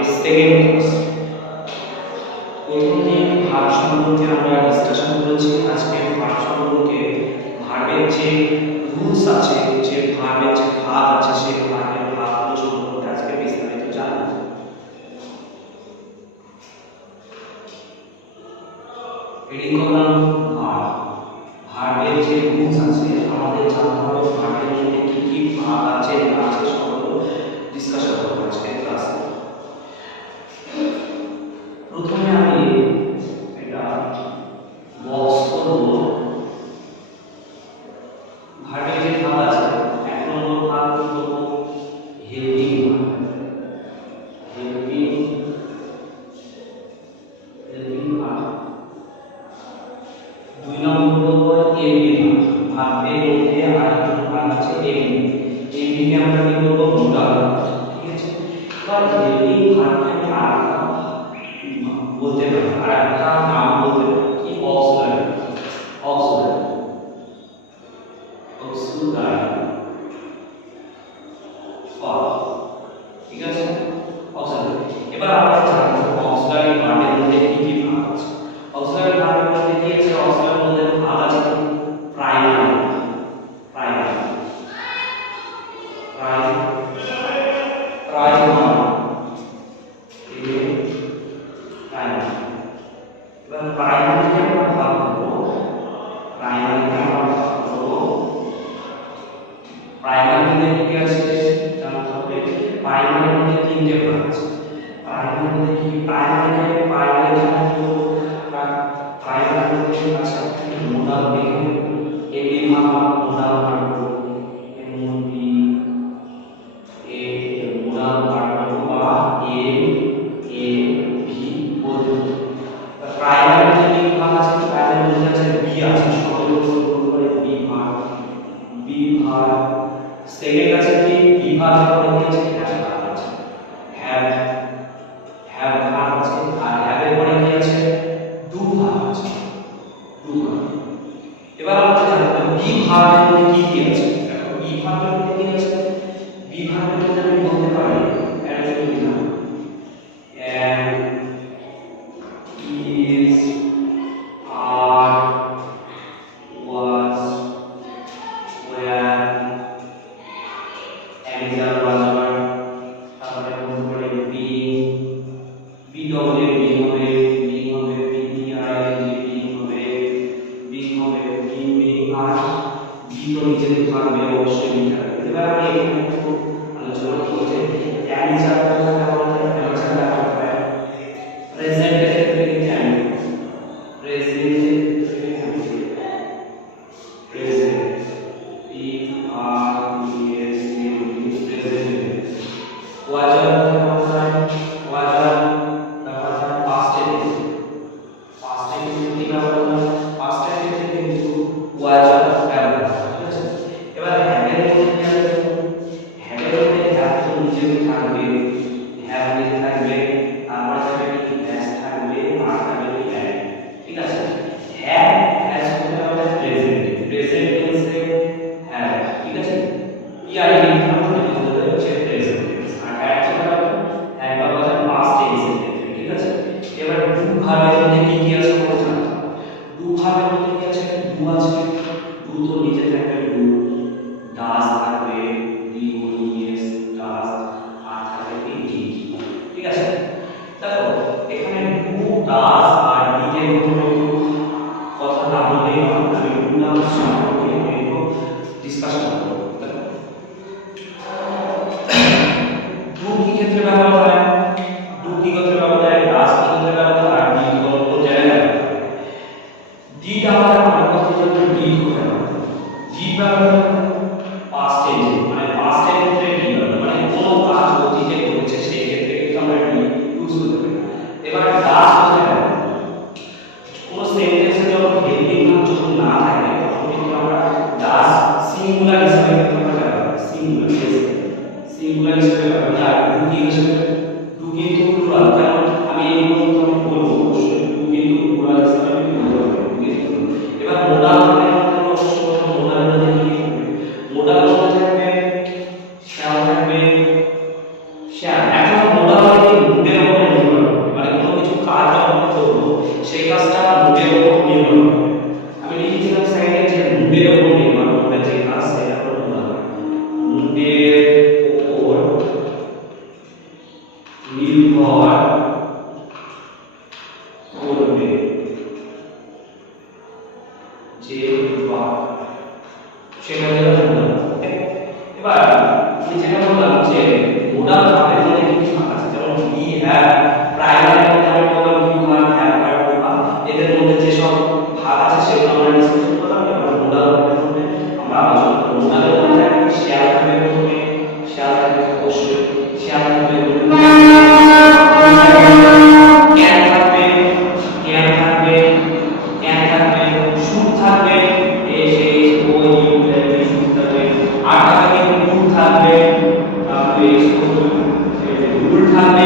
ভার্বের second class. প্রথম দিন ভার্ব সম্পর্কে আমরা ডিসকাশন করেছি। আজকে ভার্ব সম্পর্কে ভার্বের যে রুলস আছে, যে ভার্বের যে ভাগ আছে, সেই ভার্বের ভাগগুলো সম্পর্কে আজকে বিস্তারিত জানব। এডিং করলাম ভার্ব। ভার্বের যে রুলস আছে আমাদের জানতে হবে, ভার্বের মধ্যে কি কি ভাগ আছে না আছে সবগুলো ডিসকাশন করব আজকে ক্লাসে। প্রথমে আমি এটা বক্স করব। ভার্বের যে ভাগ আছে, এক নম্বর ভাগ করব হেল্পিং ভার্ব। Helping verb. দুই নম্বর করব এমবি ভার্ব। ভার্বের মধ্যে আরেকটা ভাগ আছে এমবি। এমবি কে আমরা কি করব? মোডাল। ঠিক আছে। এবার হেল্পিং ভার্বকে আমরা বলতে পারি, আরেকটা নাম বলতে পারি কি? অক্সিলারি। ঠিক আছে, অক্সিলারি। এবার আমরা জানবো অক্সিলারি ভার্বের মধ্যে কি কি ভাগ আছে। অক্সিলারি ভার্বের মধ্যে কি আছে? অক্সিলারির মধ্যে ভাগ আছে প্রাইমারি। এবার প্রাইমারিকে আমরা ভাগ করব। প্রাইমারির মধ্যে কি আছে জানতে হবে। প্রাইমারির মধ্যে তিনটে ভাগ আছে। প্রাইমারির মধ্যে কি? প্রাইমারি জানা কি? প্রাইমারির মধ্যে আছে মোডাল দেখে এমবি ভাগ মোডাল ভাগ এমবি এ মোডাল ভাগ বা এম এ ভি বলতে। প্রাইমারি যে ভাগ আছে, প্রাইমারির মধ্যে আছে বি আছে, সবগুলো গুণ করে বি ভাগ। সেকেন্ড আছে কি? বি ভাগের পরে কি আছে? হ্যাভ আছে। হ্যাভ ভাগ আছে। আর হ্যাভের পরে কি আছে? ডু ভাগ আছে। এবার আমরা জানবো বি ভাগের মধ্যে কি কি আছে। দেখো বি ভাগের মধ্যে কি আছে? বি ভাগের মধ্যে আমি বলতে পারি এর জন্য জানো and is are was were and are was were। তারপরে বলতে পারি বি হবে বিং হবে আর বি তো নিচে থাকবে অবশ্যই লিখে রাখবে। এবার আমি এখানে একটু আলোচনা করব যে অ্যানিচার কথা আমাদের অ্যানিচার ব্যবহার হয় প্রেজেন্ট এর ক্ষেত্রে কিন্তু present P R E S T present. ওয়াজার ব্যবহার হয় পাস্ট টেন্স কি ব্যবহার হয়? পাস্ট টেন্সে কিন্তু ওয়াজার ব্যবহার হয়। ঠিক আছে। এবার হ্যাভের মধ্যে কি আছে? হ্যাভের মধ্যে হ্যাভ তো নিচে থাকবে, হ্যাভ নিচে থাকবে, তারপর থাকবে কি? হ্যাজ থাকবে, আর থাকবে কি? হ্যাভ। ঠিক আছে। হ্যাভ হ্যাজ হতে হবে প্রেজেন্ট টেন্সে হ্যাভ। ঠিক আছে। পিআই এর মধ্যে বলতে হচ্ছে প্রেজেন্ট টেন্স। আর হ্যাভ যেটা হবে হ্যাভ হবে পাস্ট টেন্সের ক্ষেত্রে। ঠিক আছে। এবার ডু ভার্বের মধ্যে কি কি আছে বলতে জানতে হবে। ডু ভার্বের মধ্যে কি আছে? ডু আছে, ডু তো নিচে থাকবে ডু, ডাজ থাকবে ডি ও এস ডাজ, আর থাকবে কি? ডি। ঠিক আছে। দেখো এখানে ডু ডাজ আর ডি এর মধ্যে কথা না বললেই হয়। আমি ডু ডাজ সম্পর্কে একটু ডিসকাশন করব। দেখো ডু কি ক্ষেত্রে ব্যবহার হয়? ডু কি ক্ষেত্রে ব্যবহার হয়? ডাজ কি ক্ষেত্রে ব্যবহার হয়? আর ডি কোন জায়গায় ব্যবহার হয়? ডি ব্যবহার হয় কথা জন্য ডি কোথায় ব্যবহার হয়? ডি ব্যবহার হয় পাস্ট টেন্সে, মানে পাস্ট টেন্সে ডি ব্যবহার মানে কোনো কাজ অতীতে করেছে সেই ক্ষেত্রে কিন্তু আমরা ডি ইউজ করতে পারি। এবার ডাজ কোথায় ব্যবহার হয়? কোনো সেন্টেন্সে যখন হেল্পিং ভার্ব যখন না থাকে তখন কিন্তু আমরা ডাজ সিঙ্গুলার হিসেবে কিন্তু আমরা ব্যবহার করি। সিঙ্গুলার হিসেবে ব্যবহার করি। আর ডু কি হিসেবে? ডু কিন্তু প্লুরাল। কারণ আমি এই পর্যন্ত আমি বলবো অবশ্যই ডু কিন্তু প্লুরাল হিসেবে আমি বলতে পারি। এবার মোডাল ভার্বের মধ্যে অবশ্যই মোডালের মধ্যে কি থাকবে? মোডালের মধ্যে থাকবে শ্যাল থাকবে শ্যাল। এখন মোডাল ভার্বে মুডের যে মোডাল ভার্বের মধ্যে কি ভাগ আছে, যেমন হি হ্যাভ, প্রাইমারি মধ্যে আমরা বললাম ইউ হ্যাভ, হ্যাভ ভার্ব বা এদের মধ্যে যে সব ভাগ আছে সেগুলো আমরা ডিসকাস করলাম। এবার মোডাল ভার্বের মধ্যে আমরা আলোচনা করব। মোডালের মধ্যে একটা শেয়ার থাকবে, প্রথমে শেয়ার থাকবে, অবশ্যই শেয়ার থাকবে, ক্যান থাকবে, ক্যান থাকবে, ক্যান থাকবে, শুড থাকবে, এস এইচ ও ইউ থাকবে, শুড থাকবে, আর থাকবে উড থাকবে, তারপরে এস ও উড থাকবে,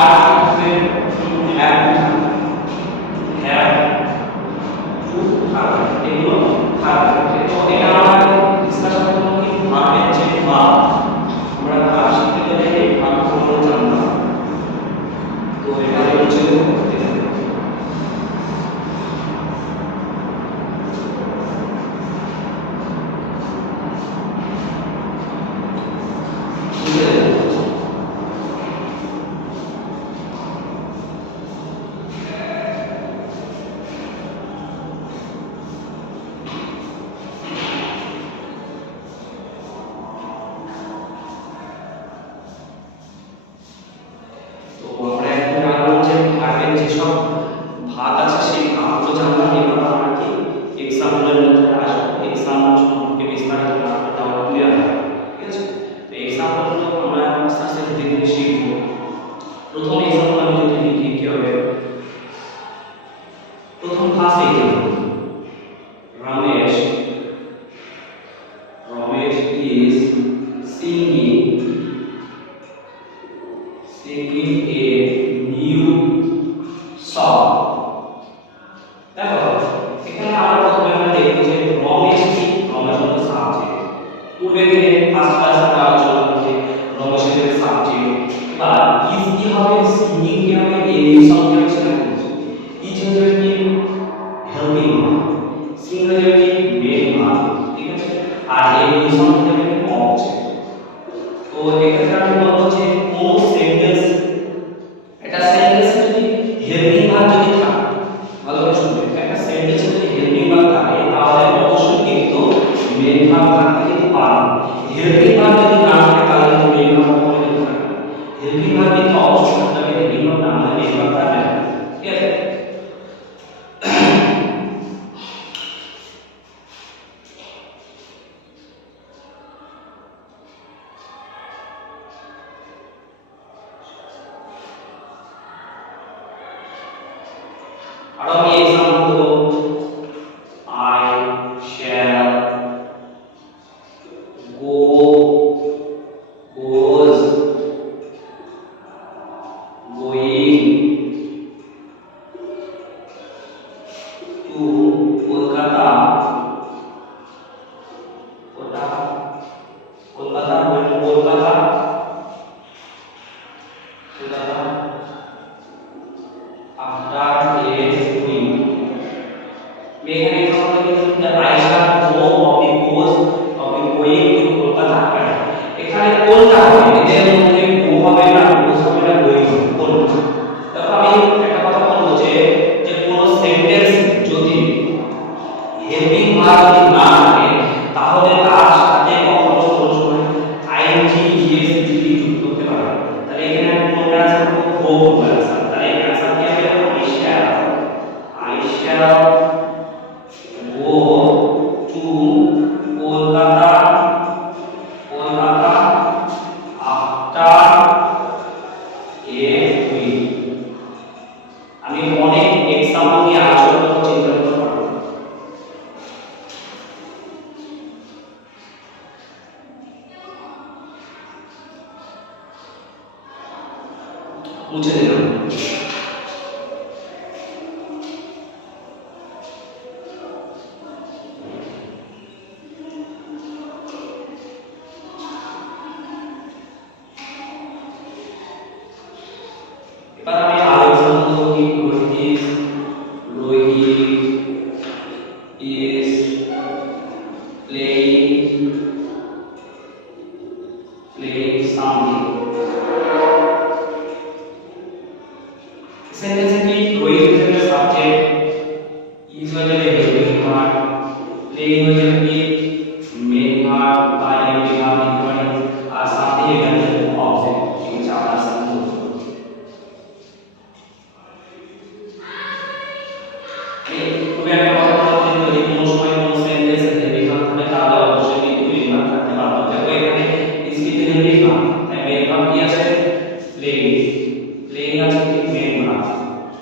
আর থাকবে হ্যাভ, হ্যাভ টু থাকবে, এগুলো থাকবে। তো এটা আমরা ডিসকাশন করব কি ভার্বের যে ভাগ, আমরা ভাগ শিখতে গেলে এই ভাগগুলো জানতাম। তো এবারে হচ্ছে যেসব ভাগ আছে সেই ভাগগুলো জানলাম। এবার আমরা কি এক্সাম্পলের মধ্যে আসবো, এক্সাম্পল সম্পর্কে বিস্তারিত জানতে আমরা ক্লিয়ার হবে, ঠিক আছে। তো এক্সাম্পলগুলো আমরা আস্তে আস্তে ধীরে ধীরে শিখবো। প্রথম এক্সাম্পল আমি যদি লিখি কি হবে, প্রথম first example, Ramesh, Ramesh is singing a new song। দেখো এখানে আমরা প্রথমে আমরা দেখব যে রমেশ কি, রমেশ হলো সাবজেক্ট। পূর্বে দিনে ফার্স্ট ক্লাসে আমরা আলোচনা করেছি রমেশের সাবজেক্ট। এবার ইজ কি হবে, সিঙ্গিং কি হবে, এই সং কি হবে সেটা বলছি। ইজ হচ্ছে কি হেল্পিং, সিং হচ্ছে কি মেইন ভার্ব, ঠিক আছে। আর এই সং হচ্ছে কি অবজেক্ট। তো এক্ষেত্রে আমি বলবো যে কোন সেন্টেন্স, এটা সেন্টেন্স যদি হেল্পিং ভার্ব যদি থাকে, ভালো করে শুনবে, একটা সেন্টেন্স যদি হেল্পিং ভার্ব থাকে তাহলে অবশ্যই কিন্তু মেইন ভার্ব থাকতে কিন্তু পারে। হেল্পিং ভার্ব যদি না থাকে তাহলে কিন্তু মেইন ভার্ব কখনোই থাকে না। হেল্পিং ভার্ব কিন্তু অবশ্যই থাকতে হবে, হেল্পিং ভার্ব না হলে মেইন ভার্ব থাকবে না, ঠিক আছে। আর আমি एग्जांपल দেব, I shall go, goes, going to Kolkata, Kolkata, going to Kolkata, after a week। এখানে এক্সাম্পল লিখুন যে I shall go of the goes of the going to Kolkata। এখানে কোনটা হবে, এদের মধ্যে go হবে না, goes হবে না, going হবে, কোনটা? দেখো আমি একটা কথা বলবো যে কোন সেন্টেন্স যদি হেল্পিং ভার্ব না থাকে তাহলে তার সাথে কখনো কোনো সময় আইএনজি ইএসজি যুক্ত করতে পারবে। তাহলে এখানে আমি কোনটা আছে, go হবে। তাহলে অ্যানসার কি হবে, I shall go to Kolkata, Kolkata after a week। আমি অনেক এক্সাম্পল দিয়ে আলোচনা করতে চিন্তা করতে পারবো। মুছে দিলাম। এবার আমি আরো এক্সাম্পল দেব কি, রোহিত is playing something। সেন্টেন্সে কি রোহিত হচ্ছে সাবজেক্ট, is হয়ে যাবে হেল্পিং ভার্ব, প্লেইং হয়ে যাবে কি মেইন ভার্ব বা হেল্পিং ভার্ব, আর সাথে এখানে সেকেন্ড ঠিক আছে আপনার সামনে তুমি একটা কথা বলতে যদি কোনো সময় কোনো সেন্টেন্সে বিভাগ থাকে তাহলে অবশ্যই কিন্তু বিভাগ থাকতে পারবে দেখো এখানে স্পিচ থেকে বিভাগ তাই মেন ভাগ কি আছে প্লেইং প্লেইং আছে কি মেন ভাগ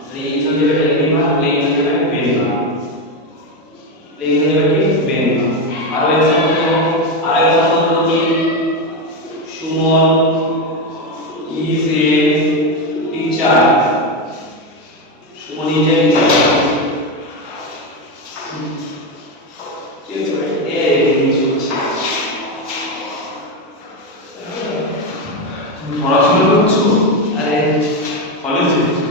প্লেইং হয়ে যাবে এটা মেন ভাগ প্লেইং হয়ে যাবে মেন ভাগ প্লেইং হয়ে যাবে কি মেন ভাগ আরো এক্সাম্পল কি Suman is a teacher Suman is a teacher পড়াশোনা করছো আরে কলেজে